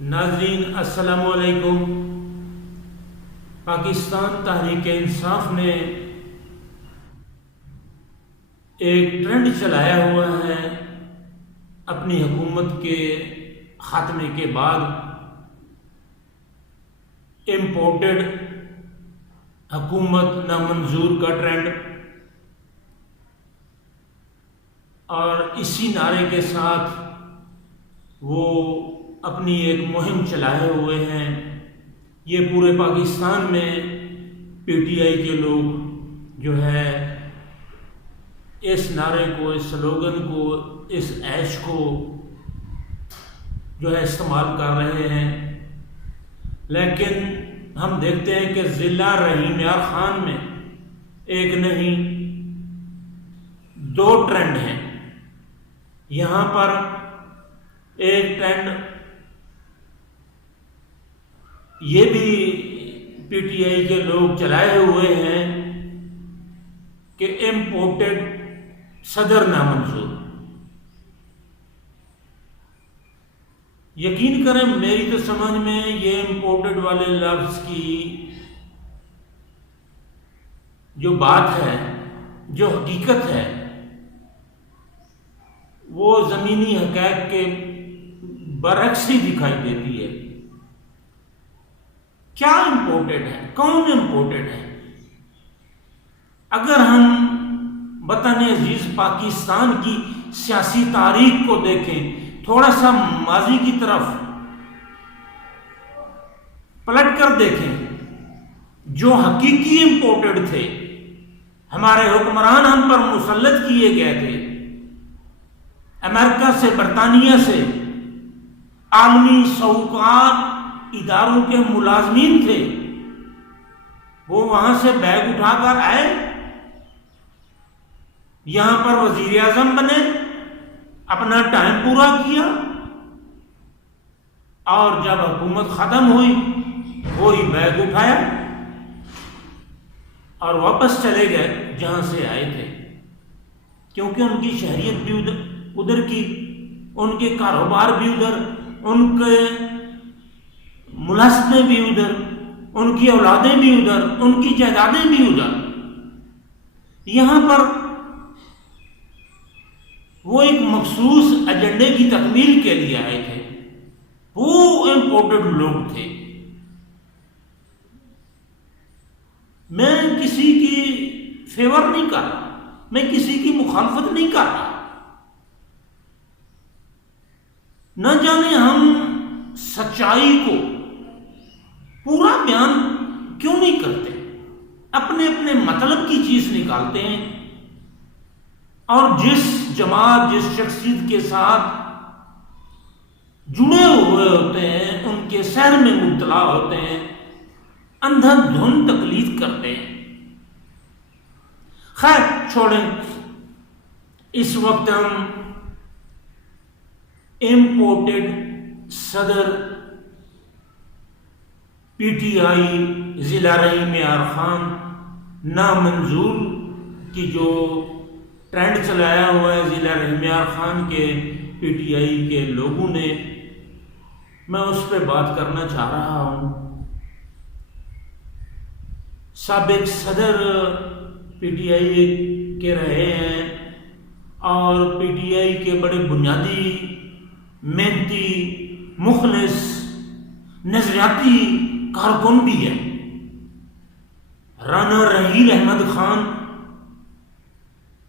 ناظرین السلام علیکم۔ پاکستان تحریک انصاف نے ایک ٹرینڈ چلایا ہوا ہے اپنی حکومت کے خاتمے کے بعد، امپورٹڈ حکومت نامنظور کا ٹرینڈ، اور اسی نعرے کے ساتھ وہ اپنی ایک مہم چلائے ہوئے ہیں۔ یہ پورے پاکستان میں پی ٹی آئی کے لوگ جو ہے اس نعرے کو، اس سلوگن کو، اس عیش کو جو ہے استعمال کر رہے ہیں، لیکن ہم دیکھتے ہیں کہ ضلع رحیم یار خان میں ایک نہیں دو ٹرینڈ ہیں۔ یہاں پر ایک ٹرینڈ یہ بھی پی ٹی آئی کے لوگ چلائے ہوئے ہیں کہ امپورٹڈ صدر نامنظور۔ یقین کریں میری تو سمجھ میں یہ امپورٹڈ والے لفظ کی جو بات ہے، جو حقیقت ہے، وہ زمینی حقائق کے برعکس ہی دکھائی دیتی ہے۔ کیا امپورٹڈ ہے؟ کون امپورٹڈ ہے؟ اگر ہم وطن عزیز پاکستان کی سیاسی تاریخ کو دیکھیں، تھوڑا سا ماضی کی طرف پلٹ کر دیکھیں، جو حقیقی امپورٹڈ تھے، ہمارے حکمران ہم پر مسلط کیے گئے تھے، امریکہ سے، برطانیہ سے، عالمی سوکار اداروں کے ملازمین تھے، وہ وہاں سے بیگ اٹھا کر آئے، یہاں پر وزیر اعظم بنے، اپنا ٹائم پورا کیا، اور جب حکومت ختم ہوئی وہی بیگ اٹھایا اور واپس چلے گئے جہاں سے آئے تھے، کیونکہ ان کی شہریت بھی ادھر کی، ان کے کاروبار بھی ادھر، ان کے ملازمیں بھی ادھر، ان کی اولادیں بھی ادھر، ان کی جائیدادیں بھی ادھر۔ یہاں پر وہ ایک مخصوص ایجنڈے کی تکمیل کے لیے آئے تھے، وہ امپورٹڈ لوگ تھے۔ میں کسی کی فیور نہیں کر رہا، میں کسی کی مخالفت نہیں کر رہا، نہ جانے ہم سچائی کو پورا بیان کیوں نہیں کرتے، اپنے اپنے مطلب کی چیز نکالتے ہیں، اور جس جماعت، جس شخصیت کے ساتھ جڑے ہوئے ہوتے ہیں ان کے سیر میں مبتلا ہوتے ہیں، اندھا دھند تقلید کرتے ہیں۔ خیر چھوڑیں، اس وقت ہم امپورٹڈ صدر پی ٹی آئی ضلع رحیم یار خان نامنظور کی جو ٹرینڈ چلایا ہوا ہے ضلع رحیم یار خان کے پی ٹی آئی کے لوگوں نے، میں اس پہ بات کرنا چاہ رہا ہوں۔ سابق صدر پی ٹی آئی کے رہے ہیں اور پی ٹی آئی کے بڑے بنیادی، محنتی، مخلص، نظریاتی کارکن بھی ہیں۔ رانا رحیل احمد خان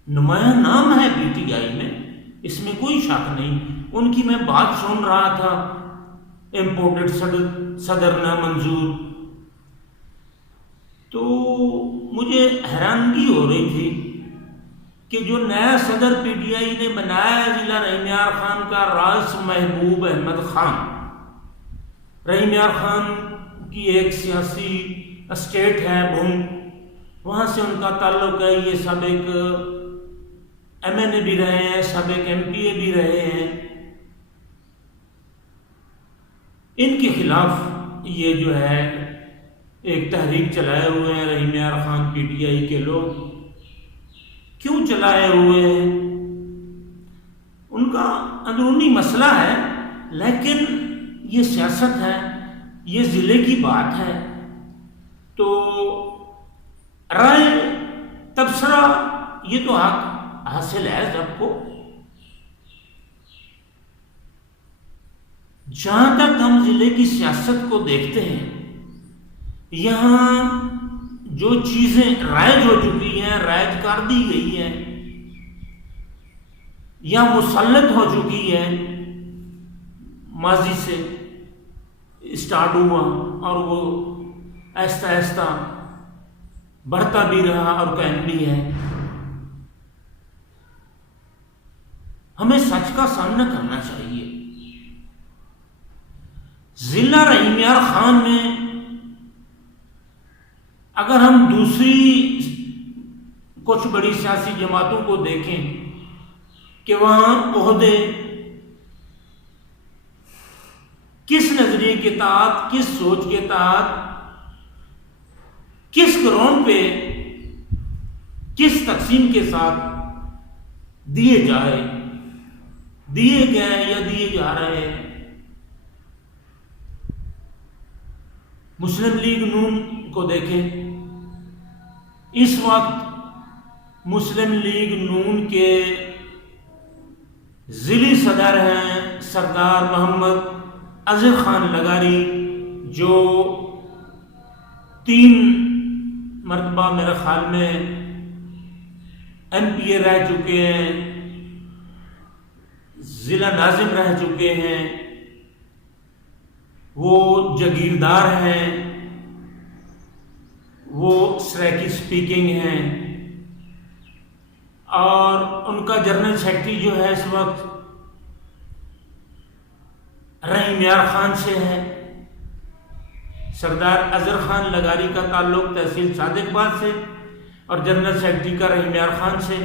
نمایاں نام ہے پی ٹی آئی میں، اس میں کوئی شک نہیں۔ ان کی میں بات سن رہا تھا، امپورٹڈ صدر نامنظور، تو مجھے حیرانگی ہو رہی تھی کہ جو نیا صدر پی ٹی آئی نے بنایا ہے ضلع رحیم یار خان کا، راس محبوب احمد خان۔ رحیم یار خان کی ایک سیاسی اسٹیٹ ہے بھونگ، وہاں سے ان کا تعلق ہے، یہ سابق ایم این اے بھی رہے ہیں، سابق ایم پی اے بھی رہے ہیں۔ ان کے خلاف یہ جو ہے ایک تحریک چلائے ہوئے ہیں رحیم یار خان پی ٹی آئی کے لوگ۔ کیوں چلائے ہوئے ہیں؟ ان کا اندرونی مسئلہ ہے، لیکن یہ سیاست ہے، یہ ضلع کی بات ہے، تو رائے تبصرہ یہ تو حق حاصل ہے سب کو۔ جہاں تک ہم ضلع کی سیاست کو دیکھتے ہیں، یہاں جو چیزیں رائج ہو چکی ہیں، رائج کر دی گئی ہیں یا مسلط ہو چکی ہے، ماضی سے اسٹارٹ ہوا اور وہ آہستہ آہستہ بڑھتا بھی رہا اور قائم بھی ہے، ہمیں سچ کا سامنا کرنا چاہیے۔ ضلع رحیم یار خان میں اگر ہم دوسری کچھ بڑی سیاسی جماعتوں کو دیکھیں کہ وہاں عہدے کس نظریے کے تحت، کس سوچ کے تحت، کس گراؤنڈ پہ، کس تقسیم کے ساتھ دیے گئے یا دیے جا رہے ہیں۔ مسلم لیگ نون کو دیکھیں، اس وقت مسلم لیگ نون کے ضلعی صدر ہیں سردار محمد اظہر خان لغاری، جو 3 مرتبہ میرے خیال میں ایم پی اے رہ چکے ہیں، ضلع ناظم رہ چکے ہیں، وہ جاگیردار ہیں، وہ سریکی اسپیکنگ ہیں، اور ان کا جنرل سیکرٹری جو ہے اس وقت رحیم یار خان سے ہے۔ سردار اظہر خان لغاری کا تعلق تحصیل صادق آباد سے اور جنرل سیکرٹری کا رحیم یار خان سے۔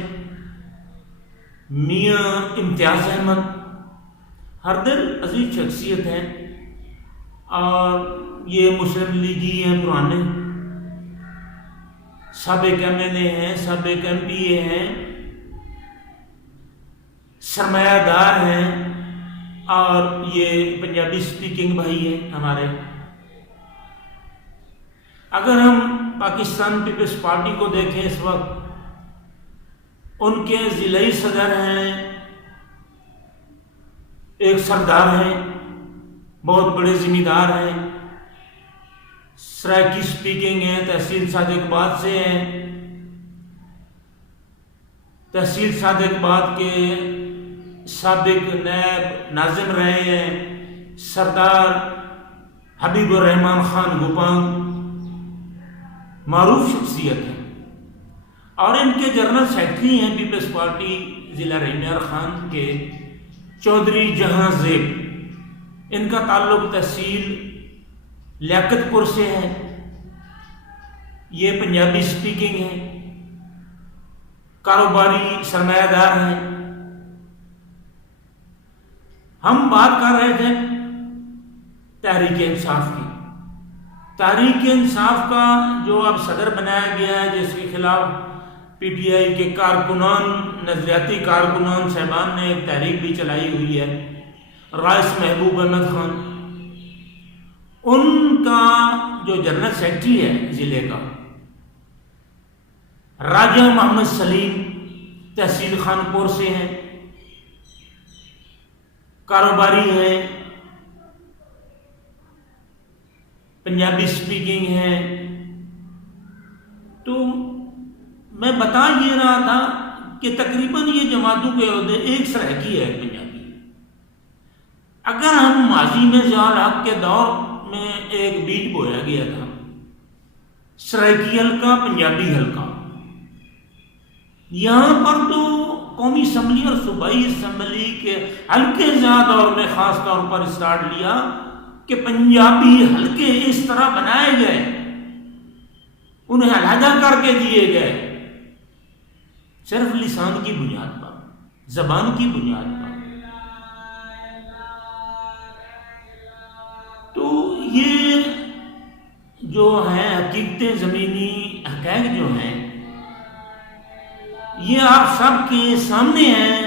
میاں امتیاز احمد ہردل عزیز شخصیت ہیں اور یہ مسلم لیگی ہیں، پرانے سابق ایم این اے ہیں، سابق ایم پی اے ہیں، سرمایہ دار ہیں، اور یہ پنجابی اسپیکنگ بھائی ہیں ہمارے۔ اگر ہم پاکستان پیپلز پارٹی کو دیکھیں، اس وقت ان کے ضلعی صدر ہیں، ایک سردار ہیں، بہت بڑے ذمہ دار ہیں، سرائکی اسپیکنگ ہیں، تحصیل صادق آباد سے ہیں، تحصیل صادق آباد کے سابق نائب ناظم رہے ہیں سردار حبیب الرحمان خان گوپانگ، معروف شخصیت ہے، اور ان کے جنرل سیکرٹری ہیں پیپلز پارٹی ضلع رحیم یار خان کے چودھری جہاں زیب۔ ان کا تعلق تحصیل لیاقت پور سے ہے، یہ پنجابی اسپیکنگ ہے، کاروباری سرمایہ دار ہیں۔ ہم بات کر رہے تھے تحریک انصاف کی۔ تحریک انصاف کا جو اب صدر بنایا گیا ہے، جس کے خلاف پی ٹی آئی کے کارکنان، نظریاتی کارکنان صاحبان نے ایک تحریک بھی چلائی ہوئی ہے، رائس محبوب احمد خان، ان کا جو جنرل سیکرٹری ہے ضلع کا راجہ محمد سلیم، تحصیل خانپور سے ہیں، کاروباری ہیں، پنجابی اسپیکنگ ہیں۔ تو میں بتا یہ رہا تھا کہ تقریباً یہ جماعتوں کے عہدے ایک سرائکی ہے پنجابی۔ اگر ہم ماضی میں ضیاء الحق کے دور میں ایک بیج بویا گیا تھا، سرائکی حلقہ، پنجابی حلقہ، یہاں پر تو قومی اسمبلی اور صوبائی اسمبلی کے حلقے زیادہ دور میں خاص طور پر اسٹارٹ لیا کہ پنجابی حلقے اس طرح بنائے گئے، انہیں علیحدہ کر کے دیے گئے، صرف لسان کی بنیاد پر، زبان کی بنیاد پر۔ تو یہ جو ہیں حقیقتیں، زمینی حقائق جو ہیں، یہ آپ سب کے سامنے ہیں۔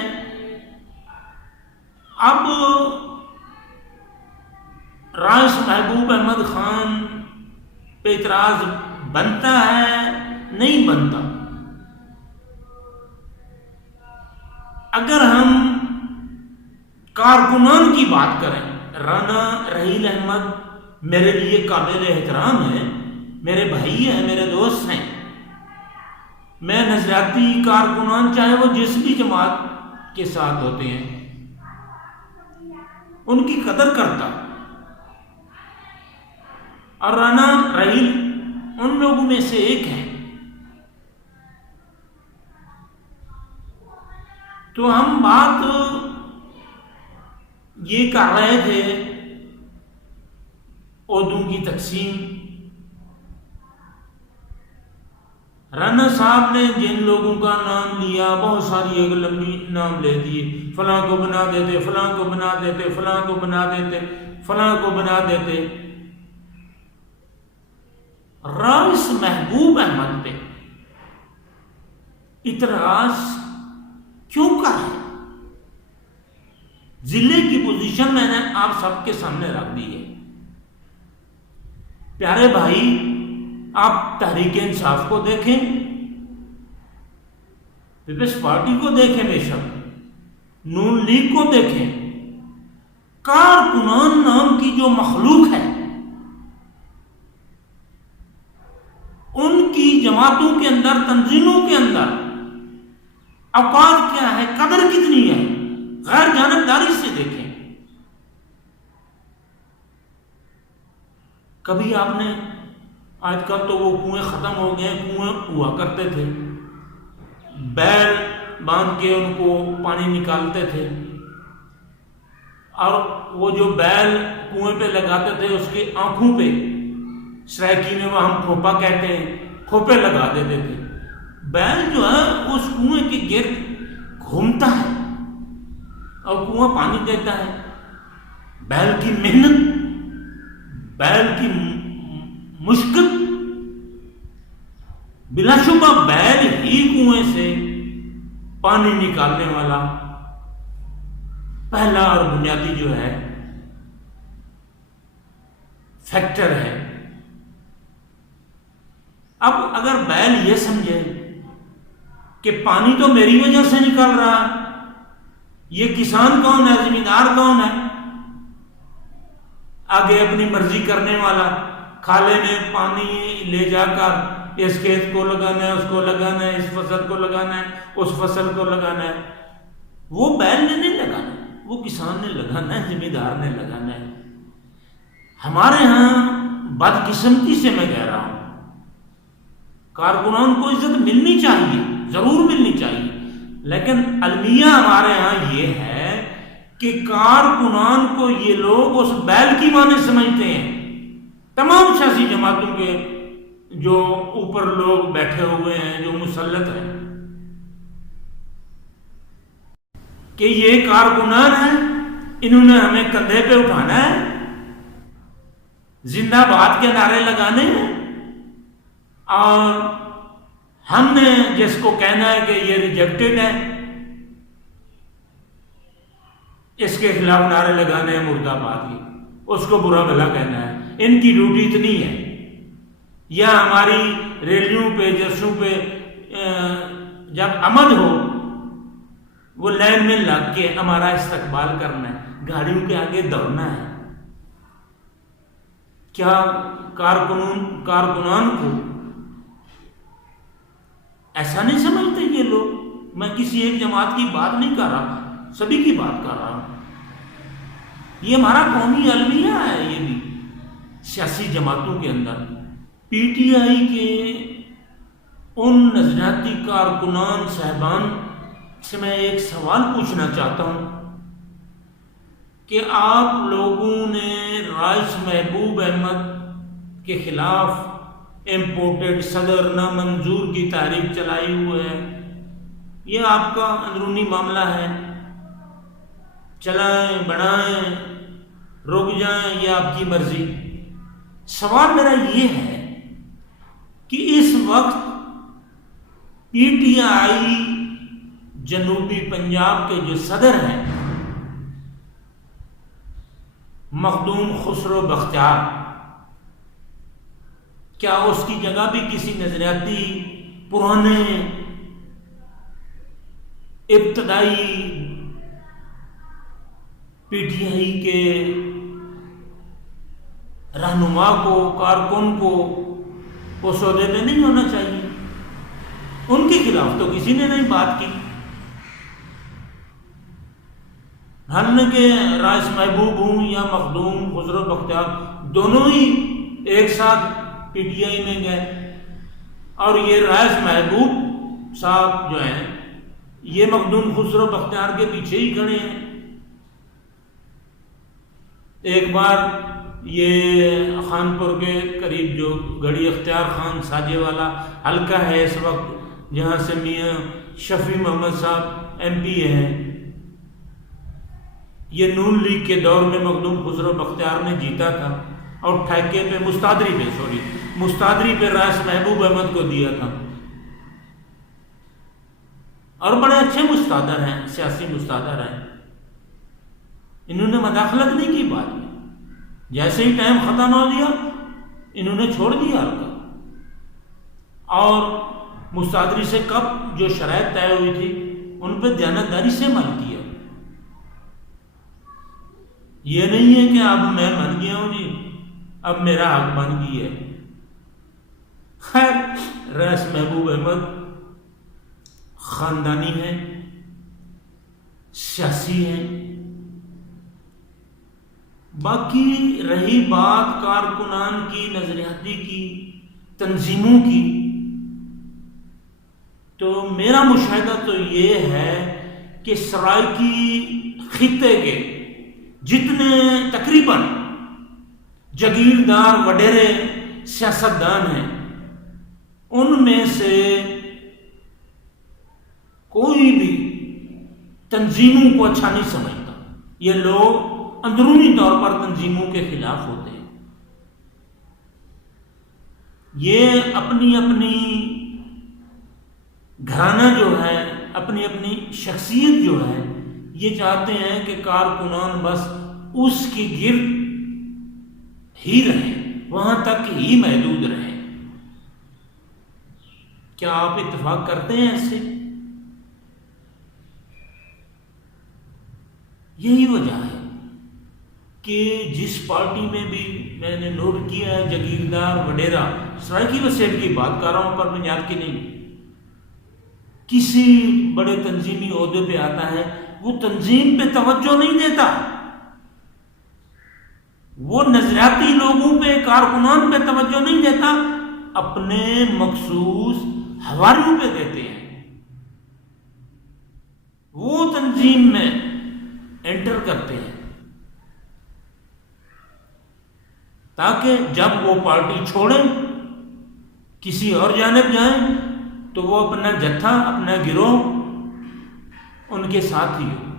اب رائس محبوب احمد خان پہ اعتراض بنتا ہے نہیں بنتا؟ اگر ہم کارکنان کی بات کریں، رانا رحیل احمد میرے لیے قابل احترام ہے، میرے بھائی ہیں، میرے دوست ہیں. میں نظریاتی کارکنان چاہے وہ جس بھی جماعت کے ساتھ ہوتے ہیں ان کی قدر کرتا، اور رانا رحیل ان لوگوں میں سے ایک ہے. تو ہم بات یہ کر رہے تھے عہدوں کی تقسیم. رانا صاحب نے جن لوگوں کا نام لیا، بہت ساری ایک لمبی نام لے دیے، فلاں کو بنا دیتے، فلاں کو بنا دیتے، فلاں کو بنا دیتے، فلاں کو بنا دیتے. رائس محبوب احمد پہ اعتراض کیوں کا ہے؟ ضلع کی پوزیشن میں نے آپ سب کے سامنے رکھ دی ہے. پیارے بھائی، آپ تحریک انصاف کو دیکھیں، پیپلز پارٹی کو دیکھیں، بے شک نون لیگ کو دیکھیں، کارکنان نام کی جو مخلوق ہے ان کی جماعتوں کے اندر، تنظیموں کے اندر اوقات کیا ہے، قدر کتنی ہے، غیر جانبداری سے دیکھیں. کبھی آپ نے، آج کل تو وہ کنویں ختم ہو گئے، کنویں ہوا کرتے تھے، بیل باندھ کے ان کو پانی نکالتے تھے، اور وہ جو بیل کنویں پہ لگاتے تھے اس کی آنکھوں پہ، سرائکی میں وہ ہم کھوپا کہتے ہیں، کھوپے لگا دیتے تھے. بیل جو ہے اس کنویں کے گرد گھومتا ہے اور کنواں پانی دیتا ہے. بیل کی محنت، بیل کی مشکل، بلا شبہ بیل ہی کنویں سے پانی نکالنے والا پہلا اور بنیادی جو ہے فیکٹر ہے. اب اگر بیل یہ سمجھے کہ پانی تو میری وجہ سے نکل رہا ہے، یہ کسان کون ہے، زمیندار کون ہے، آگے اپنی مرضی کرنے والا، کھالے میں پانی لے جا کر اس کھیت کو لگانا ہے، اس کو لگانا ہے، اس فصل کو لگانا ہے، اس فصل کو لگانا ہے، وہ بیل نے نہیں لگانا، وہ کسان نے لگانا ہے، زمیندار نے لگانا ہے. ہمارے ہاں بدقسمتی سے میں کہہ رہا ہوں، کارکنان کو عزت ملنی چاہیے، ضرور ملنی چاہیے، لیکن المیہ ہمارے ہاں یہ ہے کہ کارکنان کو یہ لوگ اس بیل کی مانند سمجھتے ہیں. تمام سیاسی جماعتوں کے جو اوپر لوگ بیٹھے ہوئے ہیں، جو مسلط ہیں، کہ یہ کارکنان ہیں، انہوں نے ہمیں کندھے پہ اٹھانا ہے، زندہ باد کے نعرے لگانے ہیں، اور ہم نے جس کو کہنا ہے کہ یہ ریجیکٹڈ ہے، اس کے خلاف نعرے لگانے ہیں، مرد آباد کی، اس کو برا بھلا کہنا ہے. ان کی ڈیوٹی اتنی ہے، یا ہماری ریلیوں پہ، جلسوں پہ جب آمد ہو، وہ لائن میں لگ کے ہمارا استقبال کرنا ہے، گاڑیوں کے آگے دوڑنا ہے. کیا کارکنان کو ایسا نہیں سمجھتے یہ لوگ؟ میں کسی ایک جماعت کی بات نہیں کر رہا، سبھی کی بات کر رہا ہوں. یہ ہمارا قومی المیہ ہے. یہ بھی سیاسی جماعتوں کے اندر پی ٹی آئی کے ان نظریاتی کارکنان صاحبان سے میں ایک سوال پوچھنا چاہتا ہوں کہ آپ لوگوں نے رائس محبوب احمد کے خلاف امپورٹڈ صدر نامنظور کی تحریک چلائی ہوئی ہے، یہ آپ کا اندرونی معاملہ ہے، چلائیں بڑھائیں رک جائیں، یہ آپ کی مرضی. سوال میرا یہ ہے کہ اس وقت پی ٹی آئی جنوبی پنجاب کے جو صدر ہیں مخدوم خسرو بختیار، کیا اس کی جگہ بھی کسی نظریاتی پرانے ابتدائی پی ٹی آئی کے رہنما کو، کارکن کو اس عہدے پہ نہیں ہونا چاہیے؟ ان کے خلاف تو کسی نے نہیں بات کی، حالانکہ رائس محبوب ہوں یا مخدوم خسرو بختیار دونوں ہی ایک ساتھ پی ٹی آئی میں گئے، اور یہ رائس محبوب صاحب جو ہیں یہ مخدوم خسرو بختیار کے پیچھے ہی کھڑے ہیں۔ ایک بار یہ خانپور کے قریب جو گڑھی اختیار خان ساجے والا حلقہ ہے اس وقت، جہاں سے میاں شفیع محمد صاحب ایم پی ہیں، یہ نون لیگ کے دور میں مخدوم خسرو بختیار نے جیتا تھا، اور ٹھیکے پہ مستادری پہ رائس محبوب احمد کو دیا تھا، اور بڑے اچھے مستادر ہیں، سیاسی مستادر ہیں۔ انہوں نے مداخلت نہیں کی بات میں، جیسے ہی ٹائم ختم ہو دیا انہوں نے چھوڑ دیا حلقہ، اور مستادری سے کب جو شرائط طے ہوئی تھی ان پہ دیانتداری سے عمل کیا۔ یہ نہیں ہے کہ اب میں بن گیا ہوں جی، اب میرا حق بن گئی ہے۔ خیر، رائس محبوب احمد خاندانی ہے، سیاسی ہے۔ باقی رہی بات کارکنان کی، نظریاتی کی، تنظیموں کی، تو میرا مشاہدہ تو یہ ہے کہ سرائیکی خطے کے جتنے تقریباً جگیردار وڈیرے سیاستدان ہیں، ان میں سے کوئی بھی تنظیموں کو اچھا نہیں سمجھتا۔ یہ لوگ اندرونی طور پر تنظیموں کے خلاف ہوتے ہیں، یہ اپنی اپنی گھرانہ جو ہے، اپنی اپنی شخصیت جو ہے، یہ چاہتے ہیں کہ کارکنان بس اس کی گرد ہی رہیں، وہاں تک ہی محدود رہیں۔ کیا آپ اتفاق کرتے ہیں اس سے؟ یہی وجہ ہے کہ جس پارٹی میں بھی میں نے نوٹ کیا ہے جگیردار وڈیرا، سرائیکی وسیٹ کی بات کر رہا ہوں، پر پنجاب کی نہیں، کسی بڑے تنظیمی عہدے پہ آتا ہے، وہ تنظیم پہ توجہ نہیں دیتا، وہ نظریاتی لوگوں پہ، کارکنان پہ توجہ نہیں دیتا، اپنے مخصوص حواریوں پہ دیتے ہیں۔ وہ تنظیم میں انٹر کرتے ہیں تاکہ جب وہ پارٹی چھوڑیں، کسی اور جانب جائیں، تو وہ اپنا جتھا، اپنا گروہ ان کے ساتھ ہی ہو۔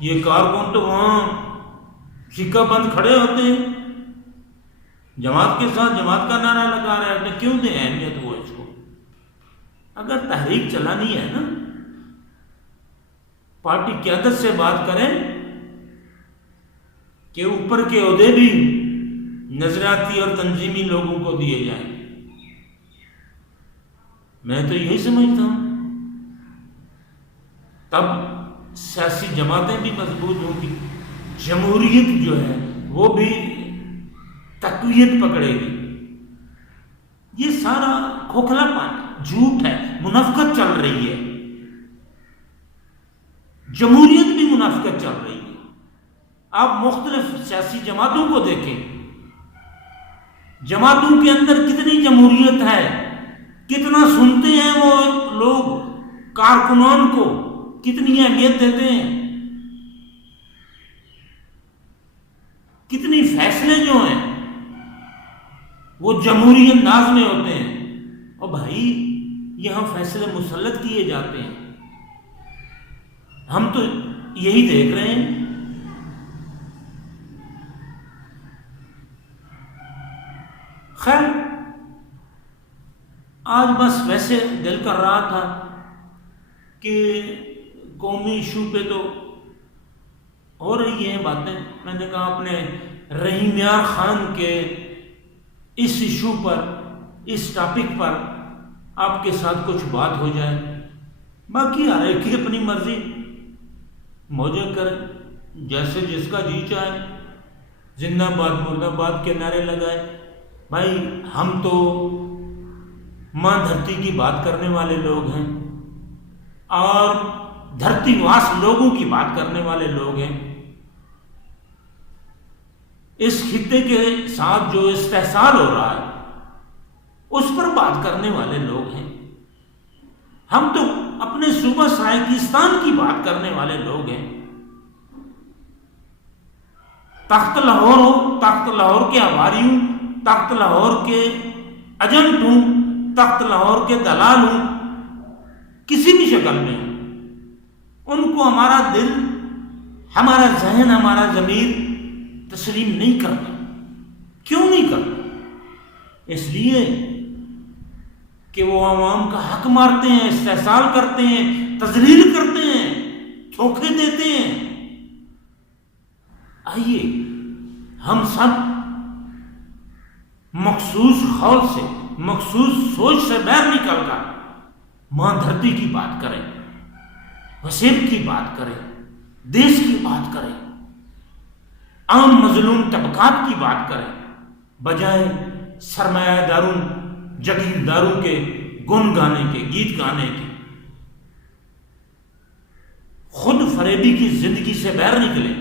یہ کارکن تو وہاں سکہ بند کھڑے ہوتے ہیں، جماعت کے ساتھ جماعت کا نعرہ لگا رہے ہوتے ہیں، کیوں دیں اہمیت وہ اس کو؟ اگر تحریک چلانی ہے نا، پارٹی قیادت سے بات کریں کہ اوپر کے عہدے بھی نظریاتی اور تنظیمی لوگوں کو دیے جائیں۔ میں تو یہی سمجھتا ہوں، تب سیاسی جماعتیں بھی مضبوط ہوں گی، جمہوریت جو ہے وہ بھی تقویت پکڑے گی۔ یہ سارا کھوکھلا پن، جھوٹ ہے، منافقت چل رہی ہے، جمہوریت بھی منافقت چل رہی ہے۔ آپ مختلف سیاسی جماعتوں کو دیکھیں، جماعتوں کے اندر کتنی جمہوریت ہے، کتنا سنتے ہیں وہ لوگ کارکنان کو، کتنی اہمیت دیتے ہیں، کتنی فیصلے جو ہیں وہ جمہوری انداز میں ہوتے ہیں۔ اور بھائی یہاں فیصلے مسلط کیے جاتے ہیں، ہم تو یہی دیکھ رہے ہیں۔ خیر، آج بس ویسے دل کر رہا تھا کہ قومی ایشو پہ تو ہو رہی ہیں باتیں، میں نے کہا اپنے رحیم یار خان کے اس ایشو پر، اس ٹاپک پر آپ کے ساتھ کچھ بات ہو جائے. باقی ہر ایک کی اپنی مرضی، موجیں کرے جیسے جس کا جی چاہے، زندہ باد مردہ باد کے نعرے لگائے. بھائی ہم تو ماں دھرتی کی بات کرنے والے لوگ ہیں اور دھرتی واس لوگوں کی بات کرنے والے لوگ ہیں. اس خطے کے ساتھ جو استحصال ہو رہا ہے اس پر بات کرنے والے لوگ ہیں. ہم تو اپنے صوبہ سرائیکستان کی بات کرنے والے لوگ ہیں. تخت لاہور ہو، تخت لاہور کے آواری ہوں، تخت لاہور کے ایجنٹ ہوں، تخت لاہور کے دلال ہوں، کسی بھی شکل میں ان کو ہمارا دل، ہمارا ذہن، ہمارا ضمیر تسلیم نہیں کرتا. کیوں نہیں کرتا؟ اس لیے کہ وہ عوام کا حق مارتے ہیں، استحصال کرتے ہیں، تذلیل کرتے ہیں، دھوکے دیتے ہیں. آئیے ہم سب مخصوص خول سے، مخصوص سوچ سے باہر نکل کر ماں دھرتی کی بات کریں، وسیب کی بات کریں، دیش کی بات کریں، عام مظلوم طبقات کی بات کریں، بجائے سرمایہ داروں، جگیرداروں کے گن گانے کے، گیت گانے کے. خود فریبی کی زندگی سے باہر نکلیں.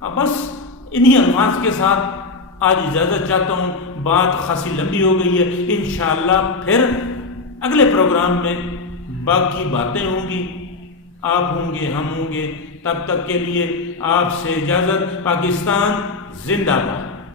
اب بس انہی الفاظ کے ساتھ آج اجازت چاہتا ہوں. بات خاصی لمبی ہو گئی ہے، انشاءاللہ پھر اگلے پروگرام میں باقی باتیں ہوں گی، آپ ہوں گے، ہم ہوں گے. تب تک کے لیے آپ سے اجازت. پاکستان زندہ باد.